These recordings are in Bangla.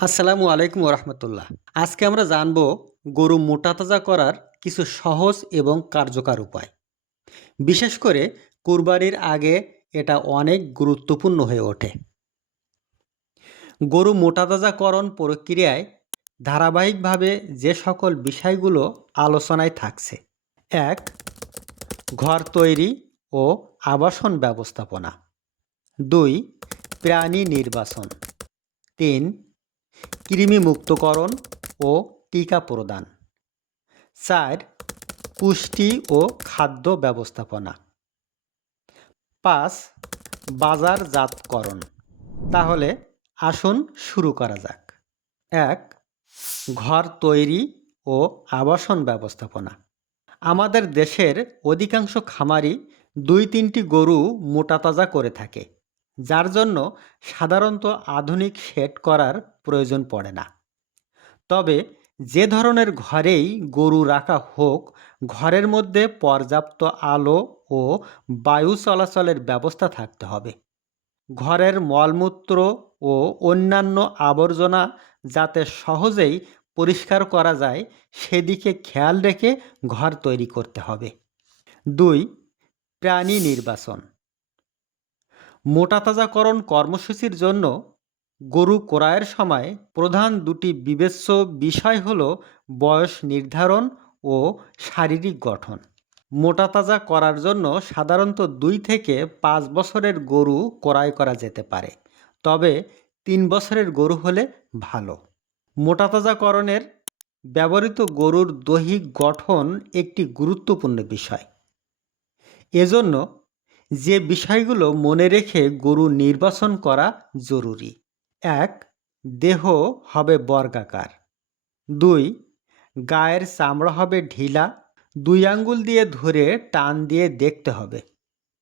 আসসালামু আলাইকুম রহমতুল্লাহ আজকে আমরা জানব গরু মোটাতাজা করার কিছু সহজ এবং কার্যকর উপায়। বিশেষ করে কুরবানির আগে এটা অনেক গুরুত্বপূর্ণ হয়ে ওঠে। গরু মোটাতাজাকরণ প্রক্রিয়ায় ধারাবাহিকভাবে যে সকল বিষয়গুলো আলোচনায় থাকছে। এক, ঘর তৈরি ও আবাসন ব্যবস্থাপনা। দুই, প্রাণী নির্বাচন। তিন কৃমি মুক্তকরণ ও টিকা প্রদান। চার, পুষ্টি ও খাদ্য ব্যবস্থাপনা। পাঁচ, বাজারজাতকরণ। তাহলে আসুন শুরু করা যাক। এক, ঘর তৈরি ও আবাসন ব্যবস্থাপনা। আমাদের দেশের অধিকাংশ খামারি দুই তিনটি গরু মোটাতাজা করে থাকে। যার জন্য সাধারণত আধুনিক শেড করার প্রয়োজন পড়ে না। তবে যে ধরনের ঘরেই গরু রাখা হোক, ঘরের মধ্যে পর্যাপ্ত আলো ও বায়ু চলাচলের ব্যবস্থা থাকতে হবে। ঘরের মলমূত্র ও অন্যান্য আবর্জনা যাতে সহজেই পরিষ্কার করা যায়, সেদিকে খেয়াল রেখে ঘর তৈরি করতে হবে। দুই, প্রাণী নির্বাচন। মোটাতাজাকরণ কর্মসূচির জন্য গরু ক্রয়ের সময় প্রধান দুটি বিবেচ্য বিষয় হল বয়স নির্ধারণ ও শারীরিক গঠন। মোটাতাজা করার জন্য সাধারণত দুই থেকে পাঁচ বছরের গরু ক্রয় করা যেতে পারে, তবে তিন বছরের গরু হলে ভালো। মোটাতাজাকরণের ব্যবহৃত গরুর দৈহিক গঠন একটি গুরুত্বপূর্ণ বিষয়। এজন্য যে বিষয়গুলো মনে রেখে গরু নির্বাচন করা জরুরি। এক, দেহ হবে বর্গাকার। দুই, গায়ের চামড়া হবে ঢিলা। দুই আঙ্গুল দিয়ে ধরে টান দিয়ে দেখতে হবে।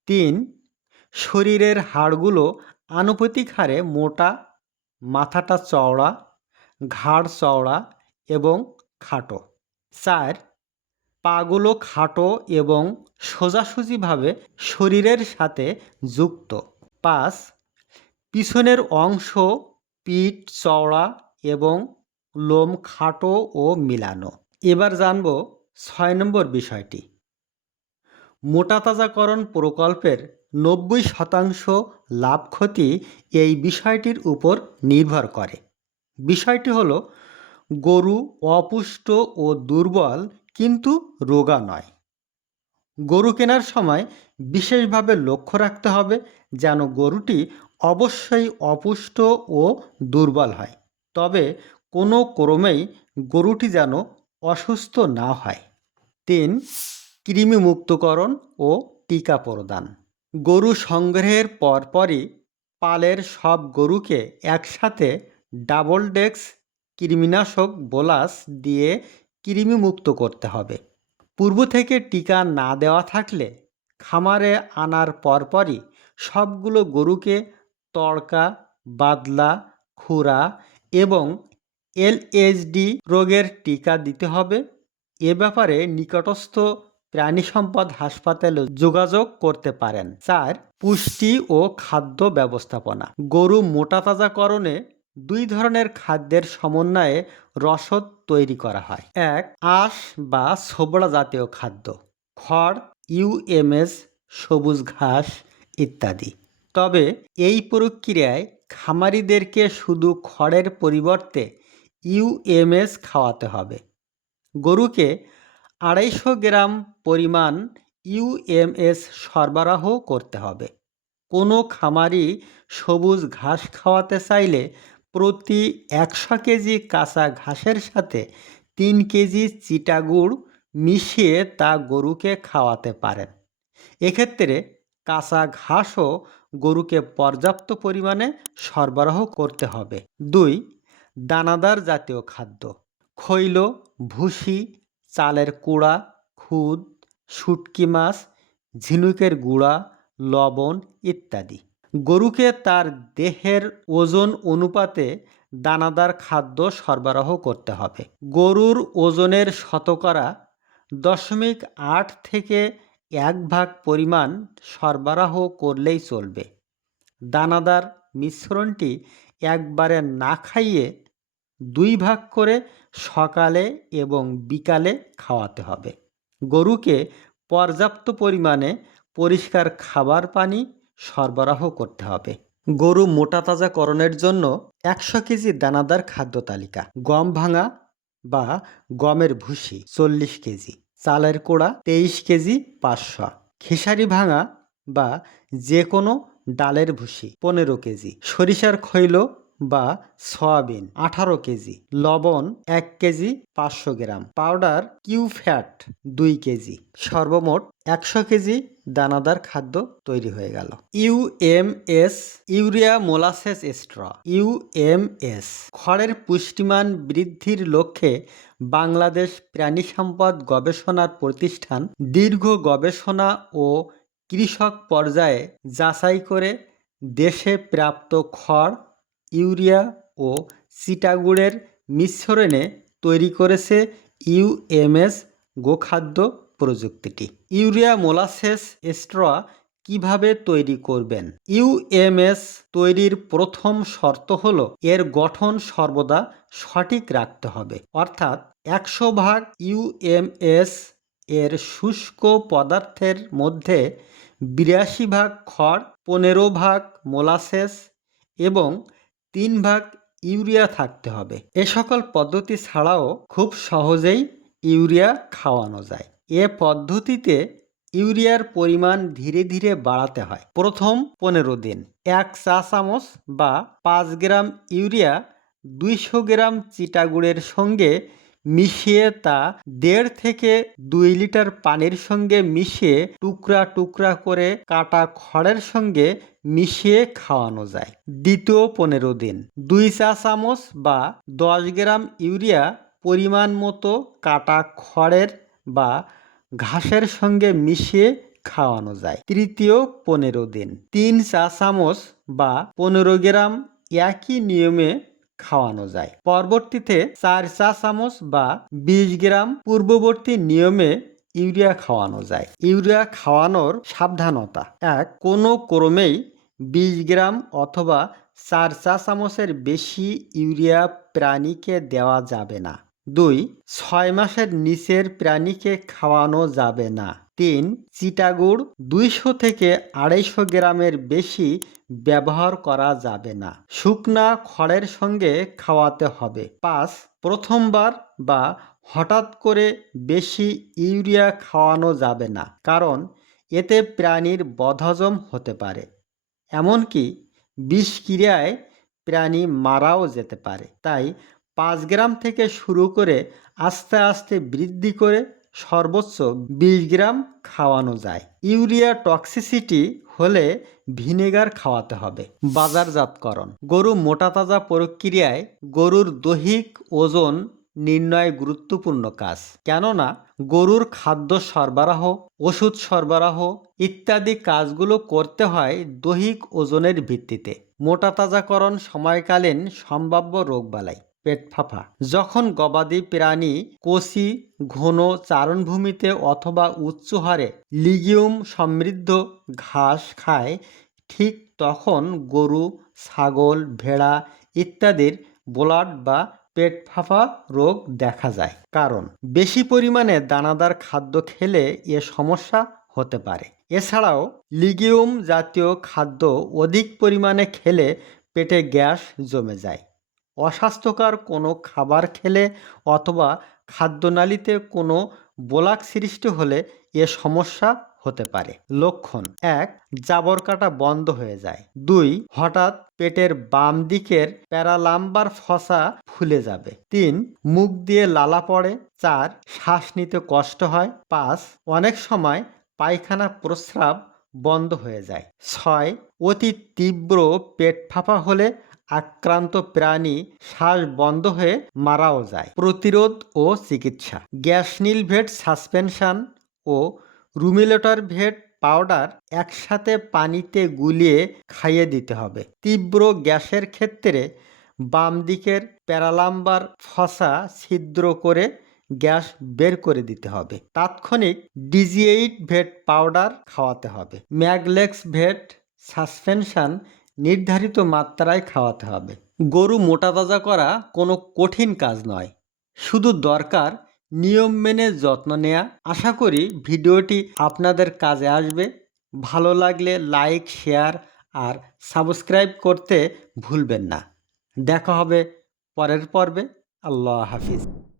তিন, শরীরের হাড়গুলো আনুপাতিক হারে মোটা, মাথাটা চওড়া, ঘাড় চওড়া এবং খাটো। চার পাগুলো খাটো এবং সোজাসুজিভাবে শরীরের সাথে যুক্ত। পাঁচ, পিছনের অংশ পিঠ, চওড়া এবং লোম খাটো ও মিলানো। এবার জানব ছয় নম্বর বিষয়টি। মোটাতাজাকরণ প্রকল্পের নব্বই শতাংশ লাভ ক্ষতি এই বিষয়টির উপর নির্ভর করে। বিষয়টি হলো, গরু অপুষ্ট ও দুর্বল কিন্তু রোগা নয়। গরু কেনার সময় বিশেষভাবে লক্ষ্য রাখতে হবে যেন গরুটি অবশ্যই অপুষ্ট ও দুর্বল হয়। তবে কোনো ক্রমেই গরুটি যেন অসুস্থ না হয়। তিন কৃমি মুক্তকরণ ও টিকা প্রদান। গরু সংগ্রহের পরপরই পালের সব গরুকে একসাথে ডাবল ডেক্স কৃমিনাশক বোলাস দিয়ে কৃমিমুক্ত করতে হবে। পূর্ব থেকে টিকা না দেওয়া থাকলে খামারে আনার পরপরই সবগুলো গরুকে তড়কা, বাদলা, খুরা এবং এলএসডি রোগের টিকা দিতে হবে। এ ব্যাপারে নিকটস্থ প্রাণী সম্পদ হাসপাতালে যোগাযোগ করতে পারেন। চার, পুষ্টি ও খাদ্য ব্যবস্থাপনা। গরু মোটাতাজাকরণে দুই ধরনের খাদ্যের সমন্বয়ে রসদ তৈরি করা হয়। এক, আঁশ বা ছোবড়া জাতীয় খাদ্য। খড় ইউএমএস সবুজ ঘাস ইত্যাদি। তবে এই প্রক্রিয়ায় খামারিদেরকে শুধু খড়ের পরিবর্তে ইউএমএস খাওয়াতে হবে। গরুকে আড়াইশো গ্রাম পরিমাণ ইউএমএস সরবরাহ করতে হবে। কোনো খামারি সবুজ ঘাস খাওয়াতে চাইলে প্রতি একশো কেজি কাঁচা ঘাসের সাথে তিন কেজি চিটাগুড় মিশিয়ে তা গরুকে খাওয়াতে পারেন। এক্ষেত্রে কাঁচা ঘাসও গরুকে পর্যাপ্ত পরিমাণে সরবরাহ করতে হবে। দুই, দানাদার জাতীয় খাদ্য। খৈল, ভুসি, চালের কুড়া, খুদ, শুটকি মাছ, ঝিনুকের গুঁড়া, লবণ ইত্যাদি। গরুকে তার দেহের ওজন অনুপাতে দানাদার খাদ্য সরবরাহ করতে হবে। গরুর ওজনের শতকরা দশমিক আট থেকে এক ভাগ পরিমাণ সরবরাহ করলেই চলবে। দানাদার মিশ্রণটি একবারে না খাইয়ে দুই ভাগ করে সকালে এবং বিকালে খাওয়াতে হবে। গরুকে পর্যাপ্ত পরিমাণে পরিষ্কার খাবার পানি সরবরাহ করতে হবে। গরু মোটা তাজাকরণের জন্য একশো কেজি দানাদার খাদ্য তালিকা, গম ভাঙা বা গমের ভুসি চল্লিশ কেজি, চালের কোড়া তেইশ কেজি পাঁচশো, খেসারি ভাঙা বা যে কোনো ডালের ভুসি পনেরো কেজি, সরিষার খৈল বা সয়াবিন আঠারো কেজি, লবণ এক কেজি পাঁচশো গ্রাম, পাউডার কিউ ফ্যাট দুই কেজি, সর্বমোট একশো কেজি দানাদার খাদ্য তৈরি হয়ে গেল। UMS urea molasses straw UMS খড়ের পুষ্টিমান বৃদ্ধির লক্ষ্যে বাংলাদেশ প্রাণী সম্পদ গবেষণার প্রতিষ্ঠান দীর্ঘ গবেষণা ও কৃষক পর্যায়ে যাচাই করে দেশে প্রাপ্ত খড় ইউরিয়া ও চিটাগুড়ের মিশ্রণে তৈরি করেছে ইউএমএস গোখাদ্য প্রযুক্তিটি। ইউরিয়া মোলাসেস স্ট্র কীভাবে তৈরি করবেন? ইউএমএস তৈরির প্রথম শর্ত হল এর গঠন সর্বদা সঠিক রাখতে হবে। অর্থাৎ একশো ভাগ ইউএমএস এর শুষ্ক পদার্থের মধ্যে বিরাশি ভাগ খড়, পনেরো ভাগ মোলাসেস এবং তিন ভাগ ইউরিয়া থাকতে হবে। এ সকল পদ্ধতি ছাড়াও খুব সহজেই ইউরিয়া খাওয়ানো যায়। এ পদ্ধতিতে ইউরিয়ার পরিমাণ ধীরে ধীরে বাড়াতে হয়। প্রথম পনেরো দিন। এক চা চামচ বা পাঁচ গ্রাম ইউরিয়া দুইশো গ্রাম চিটাগুড়ের সঙ্গে মিশিয়ে তা দেড় থেকে দুই লিটার পানির সঙ্গে মিশিয়ে টুকরা টুকরা করে কাটা খড়ের সঙ্গে মিশিয়ে খাওয়ানো যায়। দ্বিতীয় পনেরো দিন, দুই চা চামচ বা দশ গ্রাম ইউরিয়া পরিমাণ মতো কাটা খড়ের বা ঘাসের সঙ্গে মিশিয়ে খাওয়ানো যায়। তৃতীয় পনেরো দিন, তিন চা চামচ বা পনেরো গ্রাম একই নিয়মে খাওয়ানো যায়। পরবর্তীতে চার চা চামচ বা বিশ গ্রাম পূর্ববর্তী নিয়মে ইউরিয়া খাওয়ানো যায়। ইউরিয়া খাওয়ানোর সাবধানতা। এক, কোনো ক্রমেই বিশ গ্রাম অথবা চার চা চামচের বেশি ইউরিয়া প্রাণীকে দেওয়া যাবে না। দুই, ছয় মাসের নিচের প্রাণীকে খাওয়ানো যাবে না। তিন চিটাগুড় দুইশো থেকে আড়াইশো গ্রামের বেশি ব্যবহার করা যাবে না। শুকনা খড়ের সঙ্গে খাওয়াতে হবে। পাঁচ, প্রথমবার বা হঠাৎ করে বেশি ইউরিয়া খাওয়ানো যাবে না, কারণ এতে প্রাণীর বদহজম হতে পারে। এমনকি বিষক্রিয়ায় প্রাণী মারাও যেতে পারে। তাই পাঁচ গ্রাম থেকে শুরু করে আস্তে আস্তে বৃদ্ধি করে সর্বোচ্চ বিশ গ্রাম খাওয়ানো যায়। ইউরিয়া টক্সিসিটি হলে ভিনেগার খাওয়াতে হবে। বাজারজাতকরণ। গরু মোটা তাজা প্রক্রিয়ায় গরুর দৈহিক ওজন নির্ণয় গুরুত্বপূর্ণ কাজ। কেননা, গরুর খাদ্য সরবরাহ, ওষুধ সরবরাহ ইত্যাদি কাজগুলো করতে হয় দৈহিক ওজনের ভিত্তিতে। মোটা তাজাকরণ সময়কালীন সম্ভাব্য রোগবালাই। পেট ফাঁপা। যখন গবাদি প্রাণী কষি ঘন চারণভূমিতে অথবা উচ্চ হারে লিগিউম সমৃদ্ধ ঘাস খায়, ঠিক তখন গরু, ছাগল, ভেড়া ইত্যাদির ব্লাড বা পেট ফাঁপা রোগ দেখা যায়। কারণ, বেশি পরিমাণে দানাদার খাদ্য খেলে এ সমস্যা হতে পারে। এছাড়াও, লিগিউম জাতীয় খাদ্য অধিক পরিমাণে খেলে পেটে গ্যাস জমে যায়। অস্বাস্থ্যকর কোনো খাবার খেলে অথবা খাদ্যনালীতে কোনো বোলাক সৃষ্টি হলে এ সমস্যা হতে পারে। লক্ষণ এক জাবর কাটা বন্ধ হয়ে যায়। দুই, হঠাৎ পেটের বাম দিকের প্যারালাম্বার ফসা ফুলে যাবে। তিন, মুখ দিয়ে লালা পড়ে। চার, শ্বাস নিতে কষ্ট হয়। পাঁচ, অনেক সময় পায়খানা প্রস্রাব বন্ধ হয়ে যায়। ছয়, অতি তীব্র পেট ফাঁপা হলে আক্রান্ত প্রাণী শ্বাস বন্ধ হয়ে মারাও যায়। প্রতিরোধ ও চিকিৎসা। গ্যাসনিল ভেট সাসপেনশন ও রুমিলেটর ভেট পাউডার একসাথে পানিতে গুলিয়ে খাইয়ে দিতে হবে। তীব্র গ্যাসের ক্ষেত্রে বাম দিকের প্যারালাম্বার ফসা ছিদ্র করে গ্যাস বের করে দিতে হবে। তাৎক্ষণিক ডিজিএইট ভেট পাউডার খাওয়াতে হবে। ম্যাগলেক্স ভেট সাসপেনশন নির্ধারিত মাত্রায় খাওয়াতে হবে। গরু মোটা তাজা করা কোনো কঠিন কাজ নয়। শুধু দরকার নিয়ম মেনে যত্ন নেওয়া আশা করি ভিডিওটি আপনাদের কাজে আসবে। ভালো লাগলে লাইক, শেয়ার আর সাবস্ক্রাইব করতে ভুলবেন না। দেখা হবে পরের পর্বে। আল্লাহ হাফিজ।